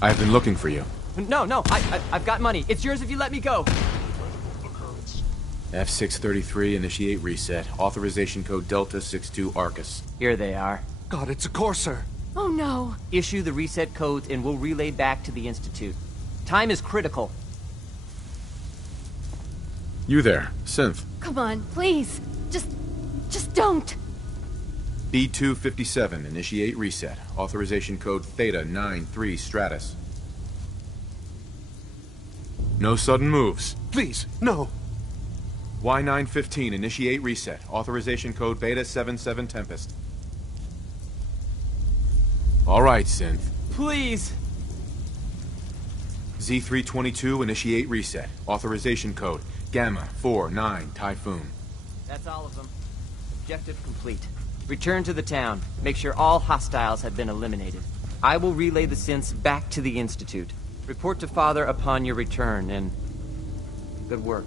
I've been looking for you. No, I've got money. It's yours if you let me go. F633, initiate reset. Authorization code Delta 62 Arcus. Here they are. God, it's a Corsair. Oh no. Issue the reset codes and we'll relay back to the Institute. Time is critical. You there, Synth. Come on, please. Just don't. B257, initiate reset. Authorization code Theta 93 Stratus. No sudden moves. Please, no. Y915, initiate reset. Authorization code Beta 77 Tempest. All right, Synth. Please. Z322, initiate reset. Authorization code Gamma 49 Typhoon. That's all of them. Objective complete. Return to the town. Make sure all hostiles have been eliminated. I will relay the synths back to the Institute. Report to Father upon your return, and good work.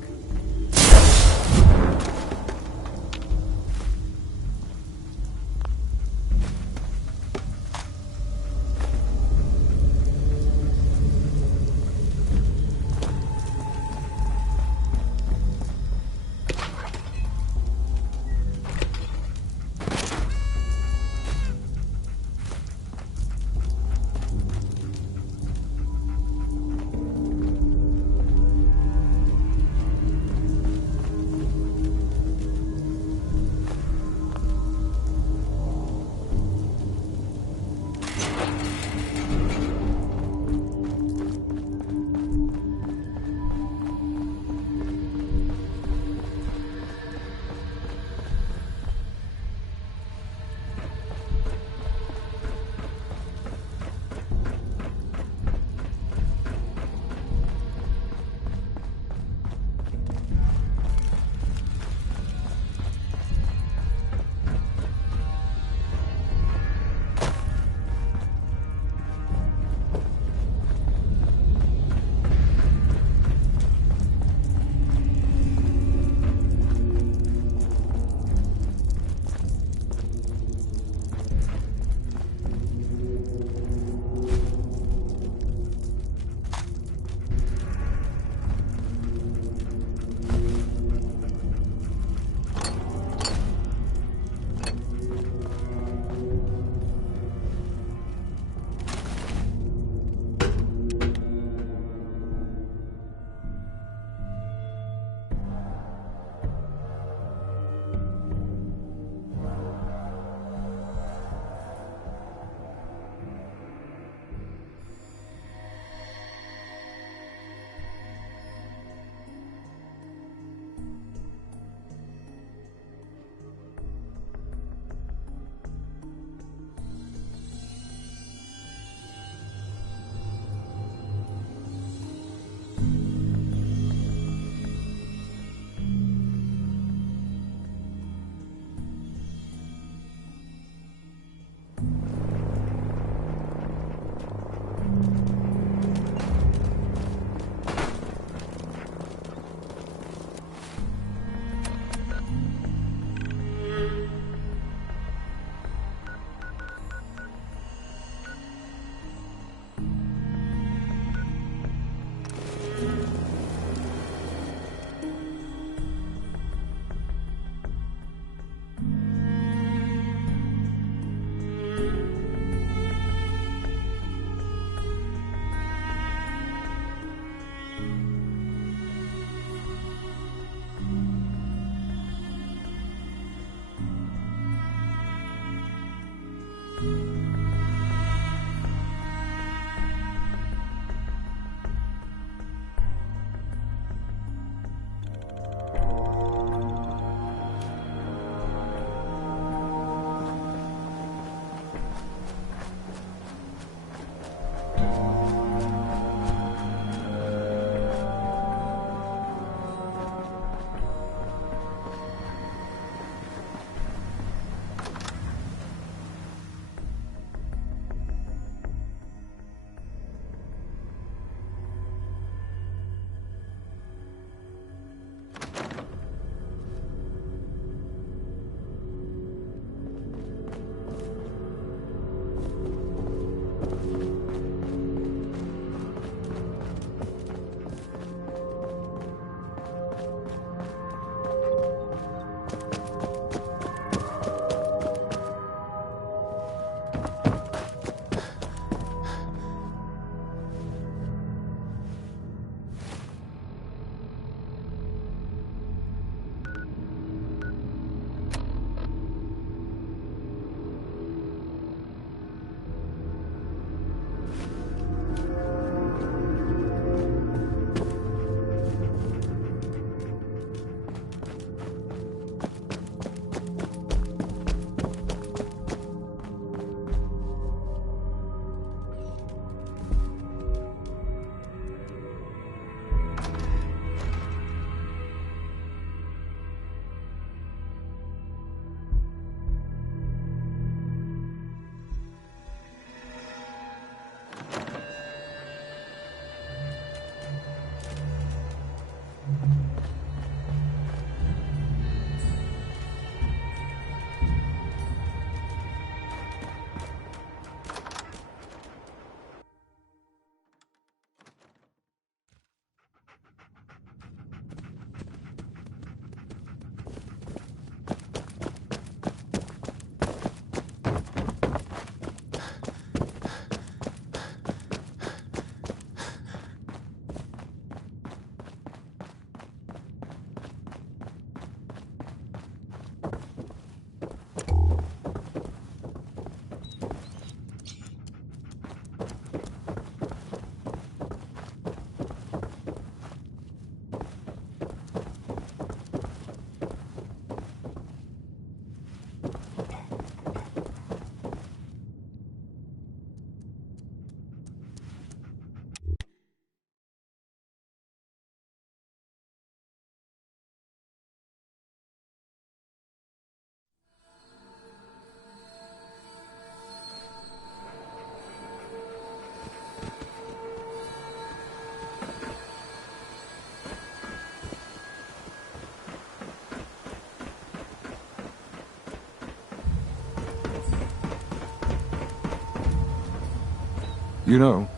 You know,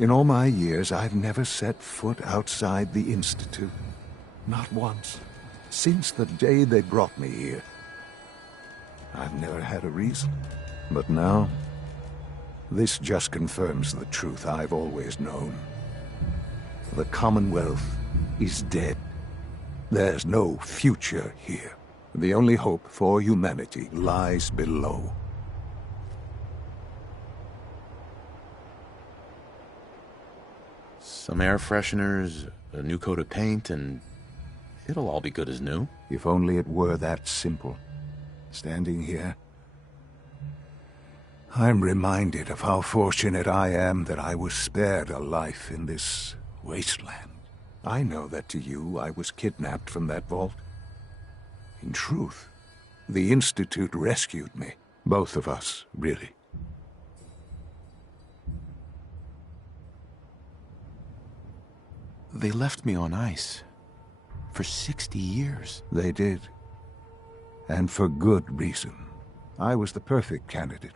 in all my years, I've never set foot outside the Institute. Not once. Since the day they brought me here. I've never had a reason. But now, this just confirms the truth I've always known. The Commonwealth is dead. There's no future here. The only hope for humanity lies below. Some air fresheners, a new coat of paint, and it'll all be good as new. If only it were that simple. Standing here, I'm reminded of how fortunate I am that I was spared a life in this wasteland. I know that to you, I was kidnapped from that vault. In truth, the Institute rescued me. Both of us, really. They left me on ice. For 60 years. They did. And for good reason. I was the perfect candidate.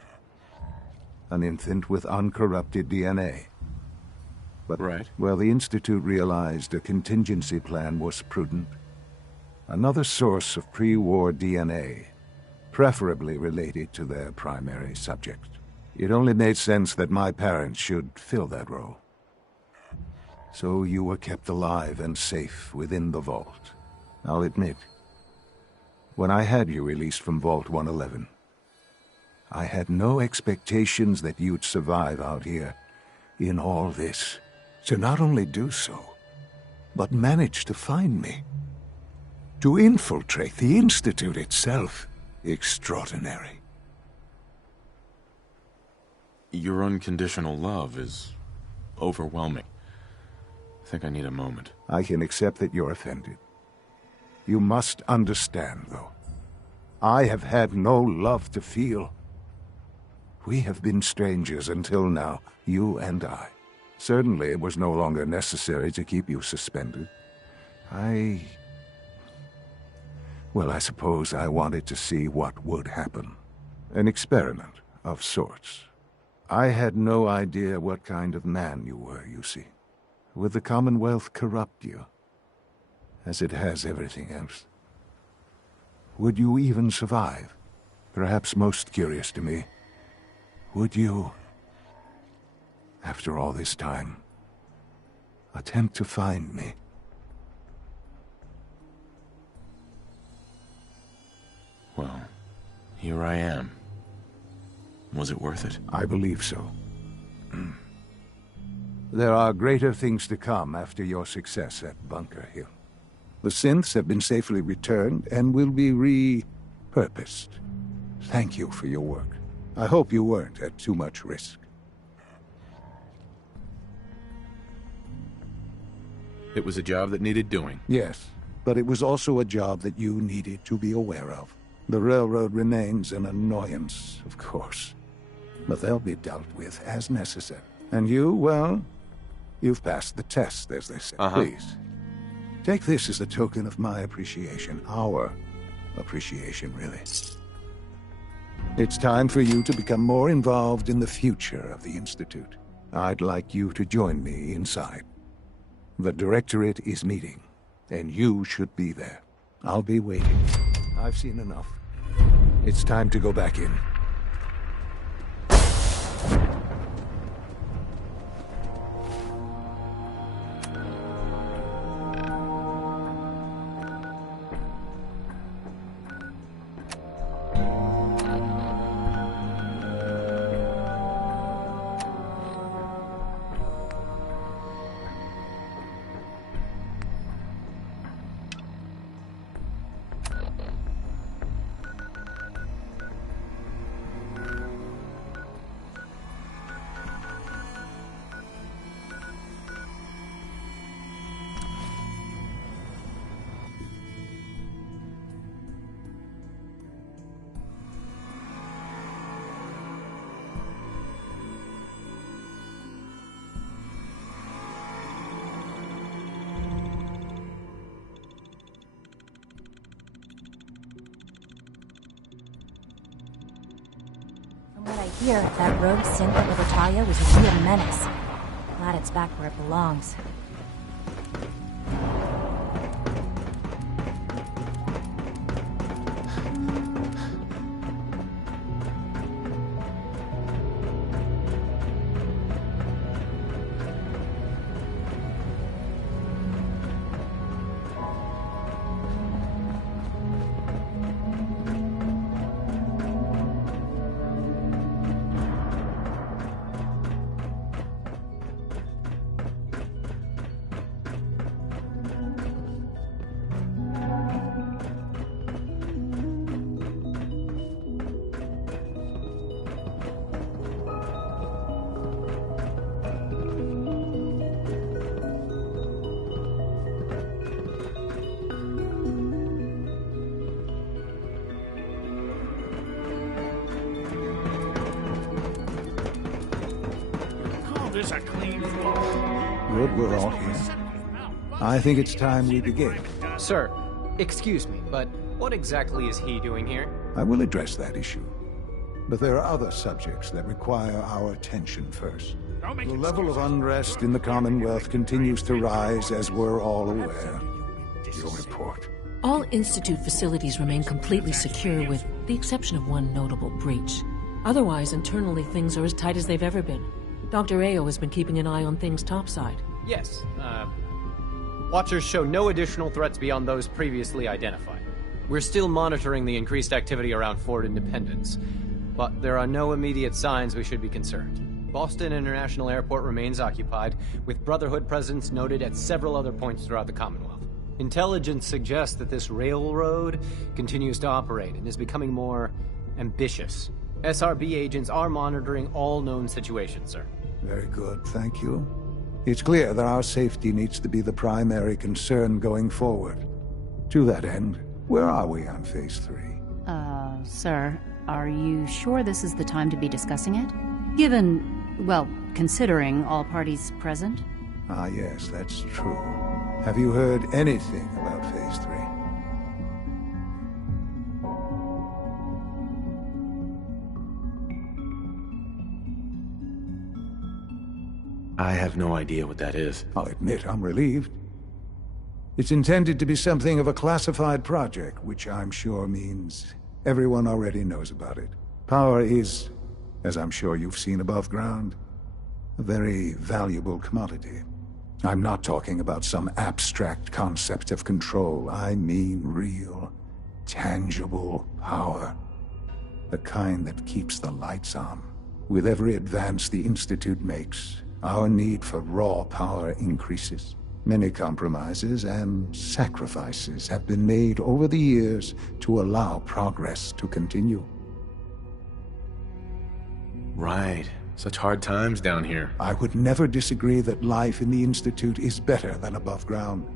An infant with uncorrupted DNA. But, right. Well, the Institute realized a contingency plan was prudent. Another source of pre-war DNA, preferably related to their primary subject. It only made sense that my parents should fill that role. So you were kept alive and safe within the vault. I'll admit, when I had you released from Vault 111, I had no expectations that you'd survive out here in all this. To not only do so, but manage to find me. To infiltrate the Institute itself. Extraordinary. Your unconditional love is overwhelming. I think I need a moment. I can accept that you're offended. You must understand, though. I have had no love to feel. We have been strangers until now, you and I. Certainly it was no longer necessary to keep you suspended. Well, I suppose I wanted to see what would happen. An experiment of sorts. I had no idea what kind of man you were, you see. Would the Commonwealth corrupt you? As it has everything else. Would you even survive? Perhaps most curious to me, would you, after all this time, attempt to find me? Well, here I am. Was it worth it? I believe so. There are greater things to come after your success at Bunker Hill. The synths have been safely returned and will be repurposed. Thank you for your work. I hope you weren't at too much risk. It was a job that needed doing. Yes, but it was also a job that you needed to be aware of. The railroad remains an annoyance, of course. But they'll be dealt with as necessary. And you, well, you've passed the test, as they say. Please, take this as a token of my appreciation. Our appreciation, really. It's time for you to become more involved in the future of the Institute. I'd like you to join me inside. The Directorate is meeting, and you should be there. I'll be waiting. I've seen enough. It's time to go back in. What I hear, that rogue synth over Talia was a real menace. Glad it's back where it belongs. Good, we're all here. I think it's time we begin. Sir, excuse me, but what exactly is he doing here? I will address that issue. But there are other subjects that require our attention first. The level of unrest in the Commonwealth continues to rise, as we're all aware. Your report. All Institute facilities remain completely secure, with the exception of one notable breach. Otherwise, internally, things are as tight as they've ever been. Dr. Ayo has been keeping an eye on things topside. Yes, Watchers show no additional threats beyond those previously identified. We're still monitoring the increased activity around Fort Independence, but there are no immediate signs we should be concerned. Boston International Airport remains occupied, with Brotherhood presence noted at several other points throughout the Commonwealth. Intelligence suggests that this railroad continues to operate and is becoming more ambitious. SRB agents are monitoring all known situations, sir. Very good, thank you. It's clear that our safety needs to be the primary concern going forward. To that end, where are we on Phase 3? Sir, are you sure this is the time to be discussing it? Given, well, considering all parties present? Ah, yes, that's true. Have you heard anything about Phase 3? I have no idea what that is. I'll admit I'm relieved. It's intended to be something of a classified project, which I'm sure means everyone already knows about it. Power is, as I'm sure you've seen above ground, a very valuable commodity. I'm not talking about some abstract concept of control. I mean real, tangible power. The kind that keeps the lights on. With every advance the Institute makes, our need for raw power increases. Many compromises and sacrifices have been made over the years to allow progress to continue. Right. Such hard times down here. I would never disagree that life in the Institute is better than above ground.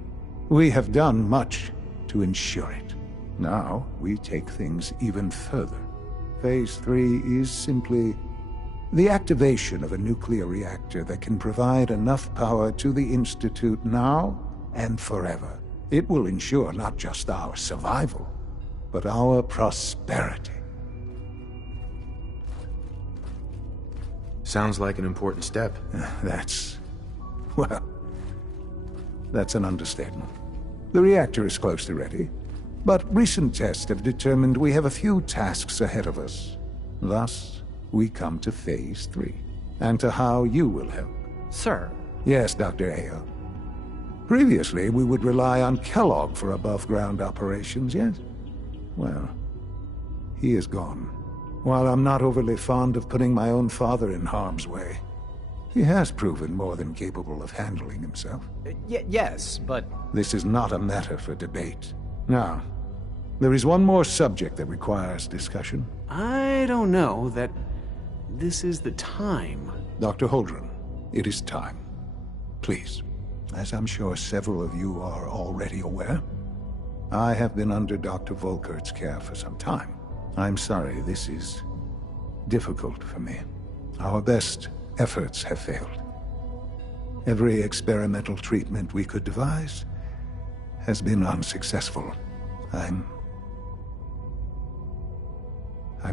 We have done much to ensure it. Now, we take things even further. Phase 3 is simply the activation of a nuclear reactor that can provide enough power to the Institute now and forever. It will ensure not just our survival, but our prosperity. Sounds like an important step. That's an understatement. The reactor is close to ready, but recent tests have determined we have a few tasks ahead of us. Thus, we come to Phase 3, and to how you will help. Sir. Yes, Dr. Ayo. Previously, we would rely on Kellogg for above-ground operations, yes? Well, he is gone. While I'm not overly fond of putting my own father in harm's way, he has proven more than capable of handling himself. Yes, but... This is not a matter for debate. Now, there is one more subject that requires discussion. I don't know that this is the time. Dr. Holdren, it is time. Please, as I'm sure several of you are already aware, I have been under Dr. Volkert's care for some time. I'm sorry, this is difficult for me. Our best efforts have failed. Every experimental treatment we could devise has been unsuccessful. I'm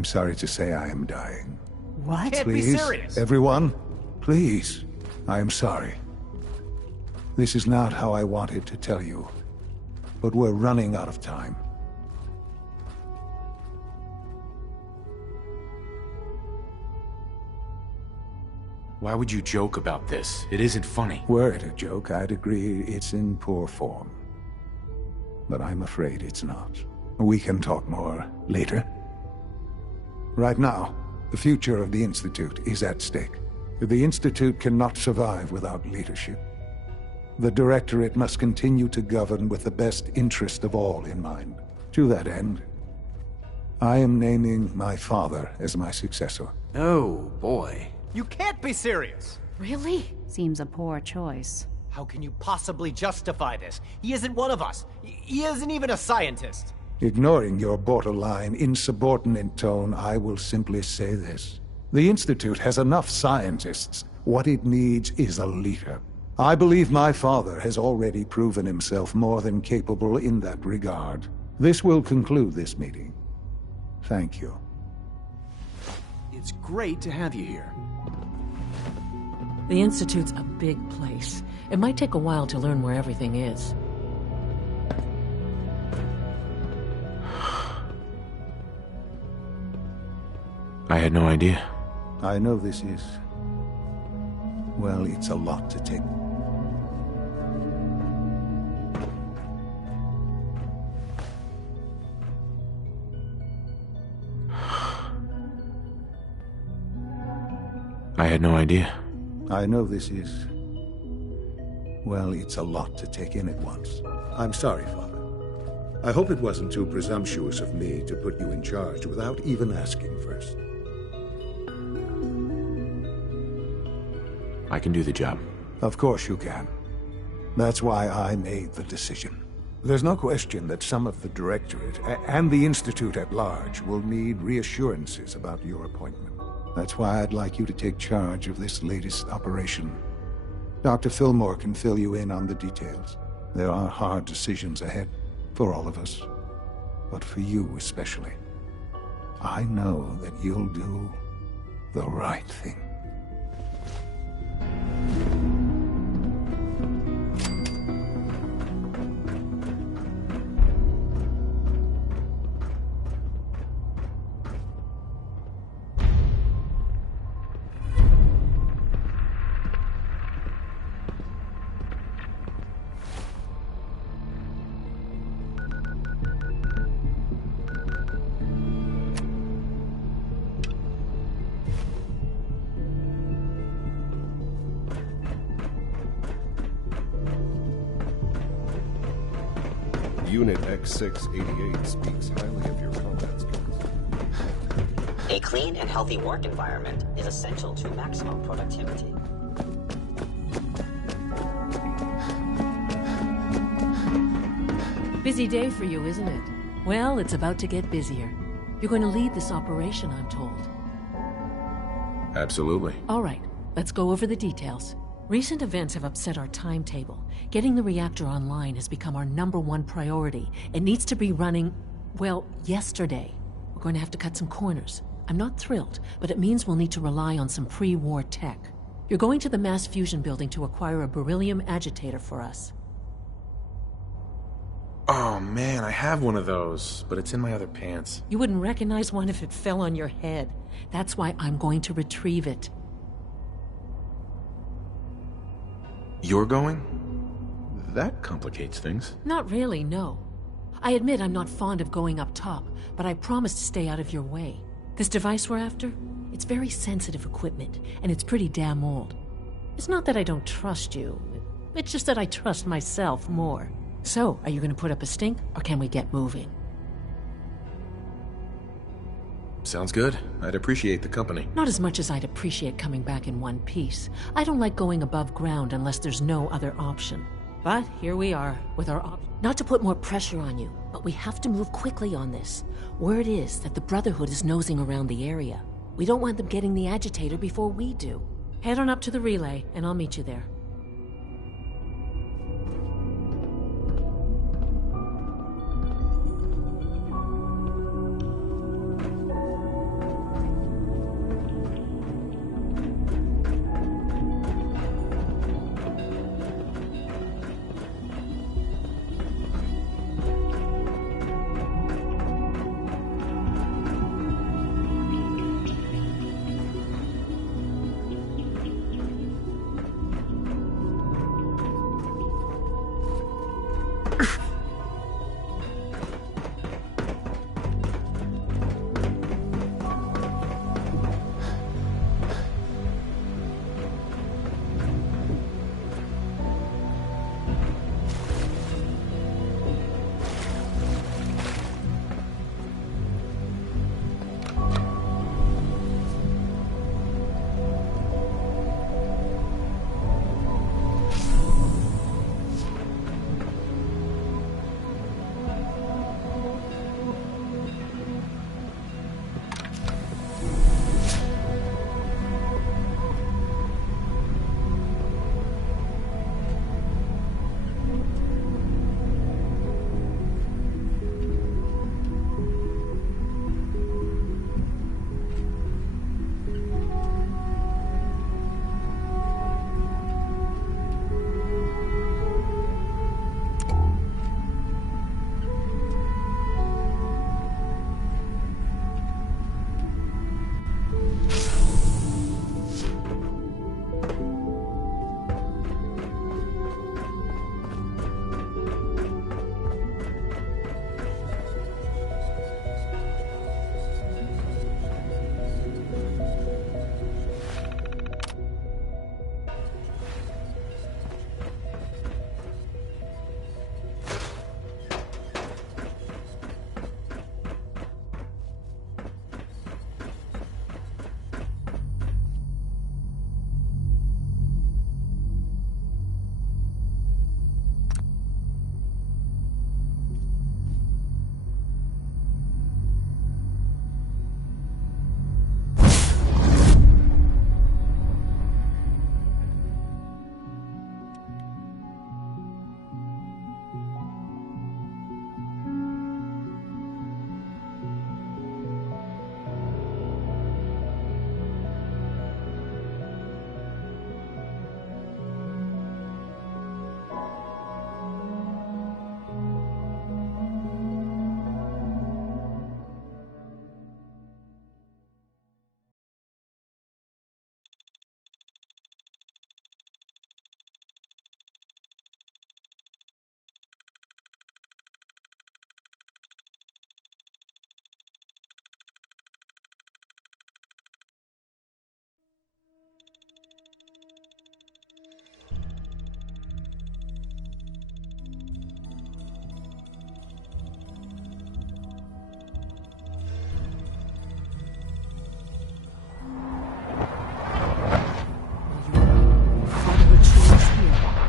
sorry to say I am dying. What? Can't be Please, serious. everyone, please. I am sorry. This is not how I wanted to tell you, but we're running out of time. Why would you joke about this? It isn't funny. Were it a joke, I'd agree it's in poor form. But I'm afraid it's not. We can talk more later. Right now, the future of the Institute is at stake. The Institute cannot survive without leadership. The Directorate must continue to govern with the best interest of all in mind. To that end, I am naming my father as my successor. Oh, boy. You can't be serious! Really? Seems a poor choice. How can you possibly justify this? He isn't one of us. He isn't even a scientist. Ignoring your borderline, insubordinate tone, I will simply say this. The Institute has enough scientists. What it needs is a leader. I believe my father has already proven himself more than capable in that regard. This will conclude this meeting. Thank you. It's great to have you here. The Institute's a big place. It might take a while to learn where everything is. I had no idea. I know this is... well, it's a lot to take. I had no idea. I know this is... well, it's a lot to take in at once. I'm sorry, Father. I hope it wasn't too presumptuous of me to put you in charge without even asking first. I can do the job. Of course you can. That's why I made the decision. There's no question that some of the Directorate and the Institute at large will need reassurances about your appointment. That's why I'd like you to take charge of this latest operation. Dr. Fillmore can fill you in on the details. There are hard decisions ahead, for all of us. But for you especially. I know that you'll do the right thing. Unit X688 speaks highly of your combat skills. A clean and healthy work environment is essential to maximum productivity. Busy day for you, isn't it? Well, it's about to get busier. You're going to lead this operation, I'm told. Absolutely. All right, let's go over the details. Recent events have upset our timetable. Getting the reactor online has become our #1 priority. It needs to be running, well, yesterday. We're going to have to cut some corners. I'm not thrilled, but it means we'll need to rely on some pre-war tech. You're going to the Mass Fusion building to acquire a beryllium agitator for us. Oh man, I have one of those, but it's in my other pants. You wouldn't recognize one if it fell on your head. That's why I'm going to retrieve it. You're going? That complicates things. Not really, no. I admit I'm not fond of going up top, but I promise to stay out of your way. This device we're after? It's very sensitive equipment, and it's pretty damn old. It's not that I don't trust you. It's just that I trust myself more. So, are you going to put up a stink, or can we get moving? Sounds good. I'd appreciate the company. Not as much as I'd appreciate coming back in one piece. I don't like going above ground unless there's no other option. But here we are, with our Not to put more pressure on you, but we have to move quickly on this. Word is that the Brotherhood is nosing around the area. We don't want them getting the agitator before we do. Head on up to the relay, and I'll meet you there.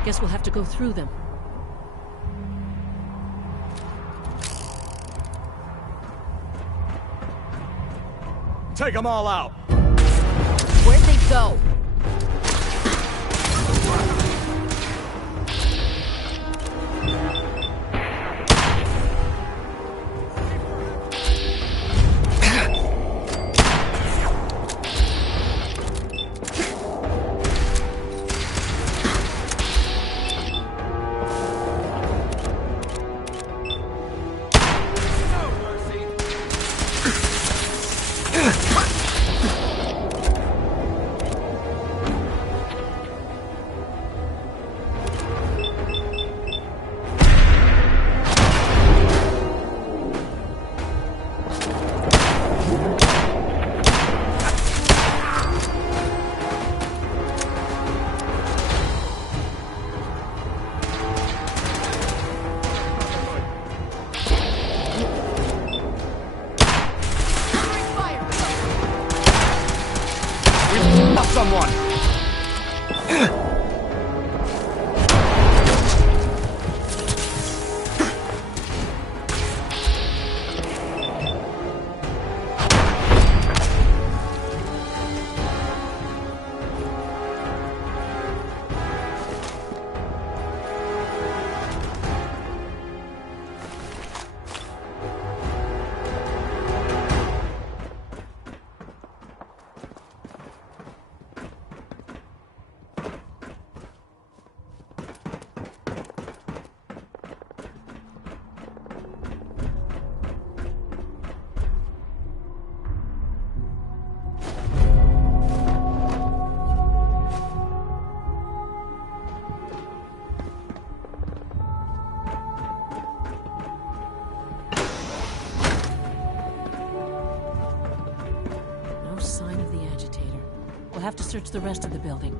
Guess we'll have to go through them. Take them all out! Where'd they go? Someone! No sign of the agitator. We'll have to search the rest of the building.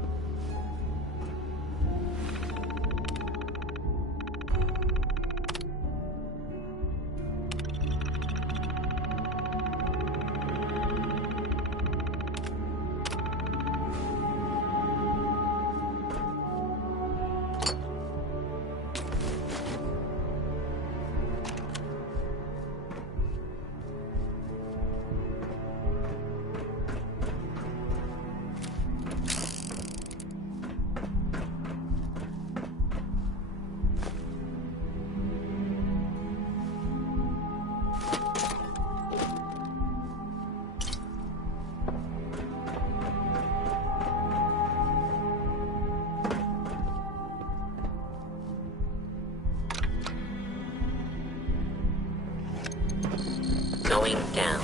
Going down.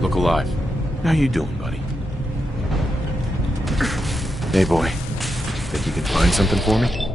Look alive. How you doing, buddy? Hey, boy. Think you can find something for me?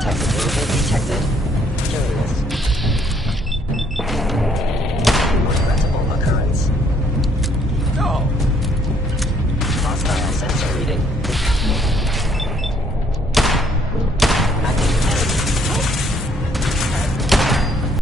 detectable. Detected.